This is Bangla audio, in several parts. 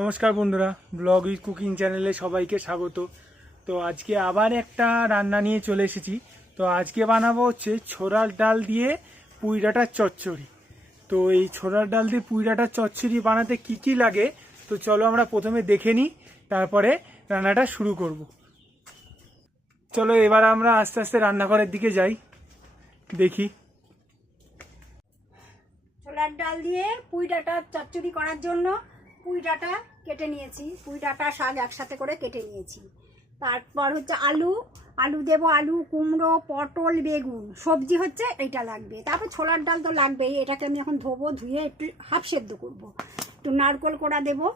নমস্কার বন্ধুরা, ব্লগ উইথ কুকিং চ্যানেলে সবাইকে স্বাগত। তো আজকে আবার একটা রান্না নিয়ে চলে এসেছি। তো আজকে বানাবো হচ্ছে ছোলার ডাল দিয়ে পুঁই ডাঁটার চচ্চড়ি। তো এই ছোলার ডাল দিয়ে পুঁই ডাঁটার চচ্চড়ি বানাতে কি কি লাগে তো চলো আমরা প্রথমে দেখে নিই, তারপরে রান্নাটা শুরু করব। চলো এবার আমরা আস্তে আস্তে রান্নাঘরের দিকে যাই, দেখি। ছোলার ডাল দিয়ে পুঁই ডাঁটার চচ্চড়ি করার জন্য পুঁই ডাঁটা কেটে নিয়েছি, পুঁই ডাঁটা শাক একসাথে করে কেটে নিয়েছি। তারপর হচ্ছে আলু দেব, আলু, কুমড়ো, পটল, বেগুন, সবজি হচ্ছে এইটা লাগবে। তারপর ছোলার ডাল তো লাগবেই, এটাকে আমি এখন ধোবো, ধুয়ে একটু হাফ সেদ্ধ করব। একটু নারকেল কোড়া দেবো,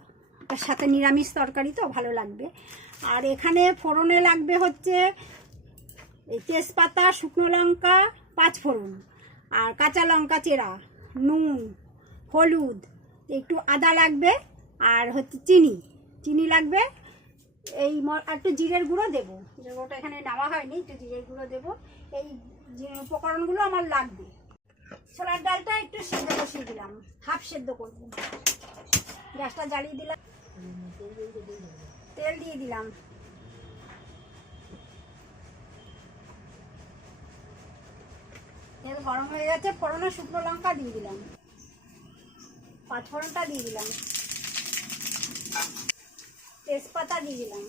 তার সাথে নিরামিষ তরকারি তো ভালো লাগবে। আর এখানে ফোড়নে লাগবে হচ্ছে এই তেজপাতা, শুকনো লঙ্কা, পাঁচফোড়ন, আর কাঁচা লঙ্কা চেরা, নুন, হলুদ, একটু আদা লাগবে, আর হচ্ছে চিনি লাগবে। এই একটু জিরের গুঁড়ো দেবো, জিরের গুঁড়োটা এখানে নেওয়া হয়নি, একটু জিরের গুঁড়ো দেবো। এই উপকরণগুলো আমার লাগবে। ছোলার ডালটা একটু সেদ্ধ বসিয়ে দিলাম, হাফ সেদ্ধ করবো। গ্যাসটা জ্বালিয়ে দিলাম, তেল দিয়ে দিলাম। তেল গরম হয়ে গেছে, ফোড়নে শুকনো লঙ্কা দিয়ে দিলাম, পাঁচফোড়নটা দিয়ে দিলাম, তেজপাতা দিয়ে দিলাম,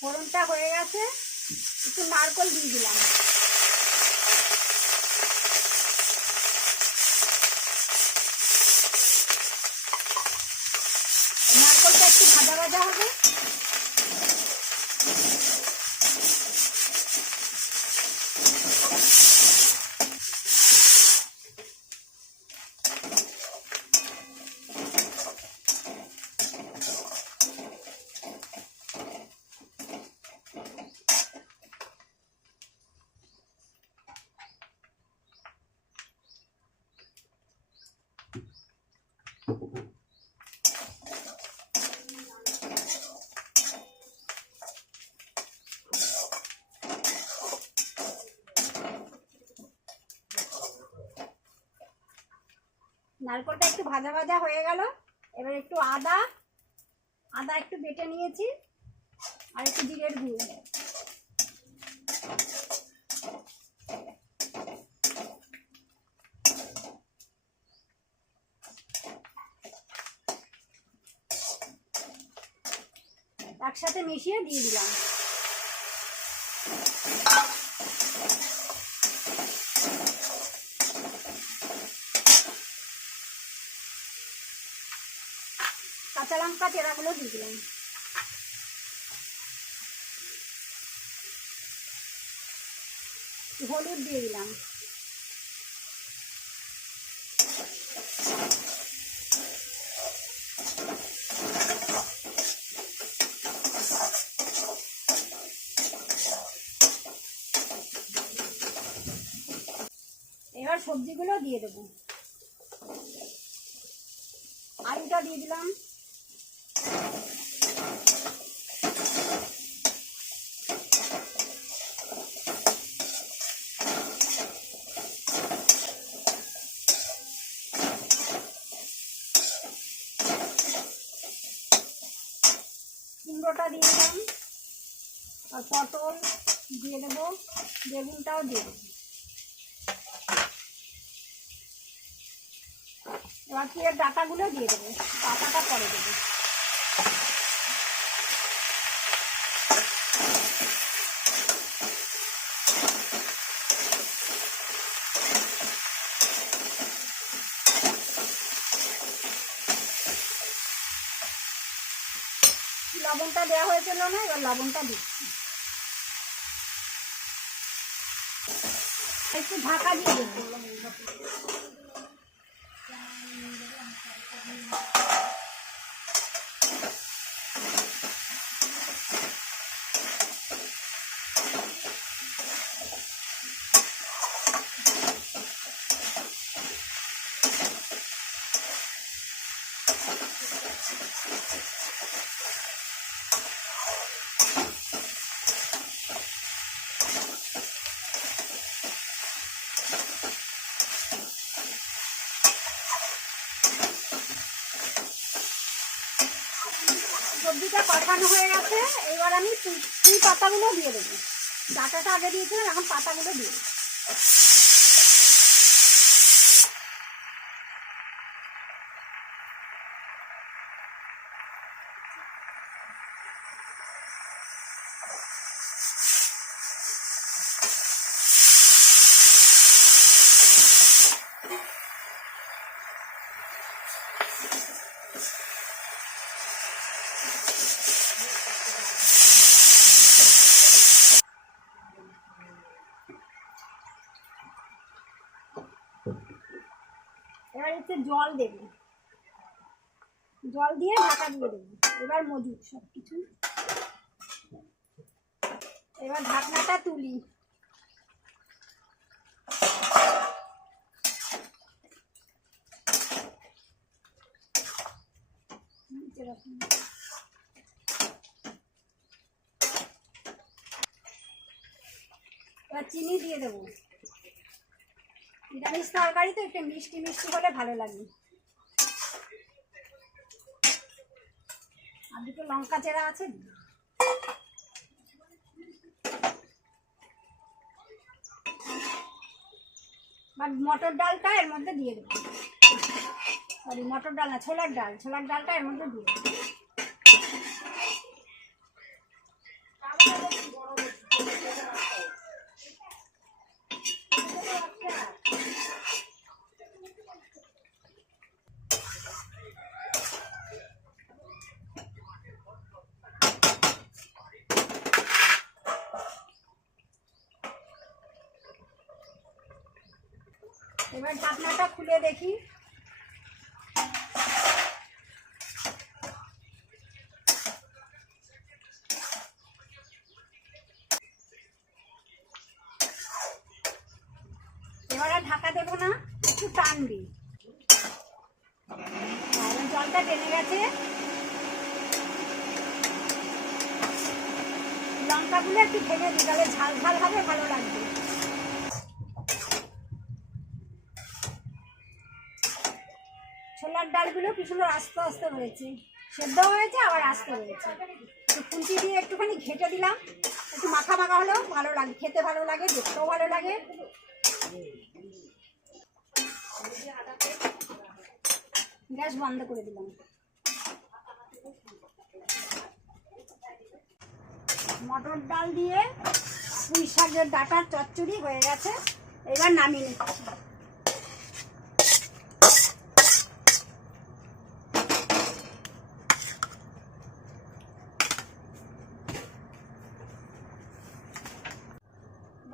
ফোড়নটা হয়ে গেছে, একটু নারকেল দিয়ে দিলাম, নারকেলটা একটু ভাজা ভাজা হবে। নারকেলটা একটু ভাজা ভাজা হয়ে গেল। এবার একটু আদা একটু বেটে নিয়েছি, আর একটু জিরের গুঁড়ো, একসাথে মিশিয়ে দিয়ে দিলাম। কাঁচা লঙ্কা চেরাগুলো দিয়ে দিলাম, হলুদ দিয়ে দিলাম, এবার সবজিগুলো দিয়ে দেবো। আলুটা দিয়ে দিলাম, কুমড়োটা দিয়ে দিলাম, আর পটল দিয়ে দেবো, বেগুনটাও দিয়ে দেবো। এবার পুরো ডাঁটাগুলো দিয়ে দেবো, ডাঁটাটা পরে দেবো। লবণটা দেওয়া হয়েছিল না, এবার লবণটা দিচ্ছি। একটু ঢাকা দিয়ে দেবো। পুঁইটা কষানো হয়ে গেছে। এবার আমি পুঁই পাতাগুলো দিয়ে দেবো। ডাঁটাটা আগে দিয়েছিলাম, এখন পাতাগুলো দিয়ে দেবো। এবার একটু জল দেব, জল দিয়ে ঢাকা দিয়ে দেবো। এবার মজুদ সব কিছু। এবার ঢাকনাটা তুলি। এবার চিনি দিয়ে দেবো। নিরামিষ তরকারি তো একটু মিষ্টি মিষ্টি হলে ভালো লাগে। আর দুটো লঙ্কা চেরা আছে। মটর ডালটা এর মধ্যে দিয়ে দেবো। সরি, মটর ডাল না, ছোলার ডাল। ছোলার ডালটা এর মধ্যে দিয়ে দেবো। এবার ঢাকনাটা খুলে দেখি। এবার আর ঢাকা দেবো না, একটু টানবি। জলটা টেনে গেছে। লঙ্কাগুলো একটু ভেঙে দিই, তাহলে ঝাল ঝাল হবে, ভালো লাগবে। ছোলার ডালগুলো কি সুন্দর আস্তে আস্তে হয়েছে, সেদ্ধ হয়েছে আবার আস্তে হয়েছে। খুন্তি দিয়ে একটুখানি ঘেঁটে দিলাম, একটু মাখা মাখা হলেও ভালো লাগে, খেতে ভালো লাগে, দেখতেও ভালো লাগে। গ্যাস বন্ধ করে দিলাম। মটর ডাল দিয়ে পুঁই শাকের ডাঁটার চচ্চড়ি হয়ে গেছে। এবার নামিয়ে নিচ্ছি।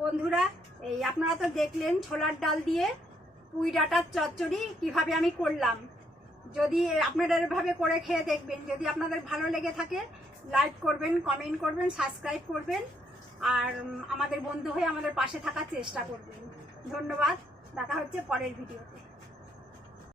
বন্ধুরা, এই আপনারা তো দেখলেন ছোলার ডাল দিয়ে পুঁই ডাঁটার চচ্চড়ি কিভাবে আমি করলাম। যদি আপনারা এভাবে করে খেয়ে দেখবেন, যদি আপনাদের ভালো লেগে থাকে লাইক করবেন, কমেন্ট করবেন, সাবস্ক্রাইব করবেন, আর আমাদের বন্ধু হয়ে আমাদের পাশে থাকার চেষ্টা করবেন। ধন্যবাদ। দেখা হচ্ছে পরের ভিডিওতে।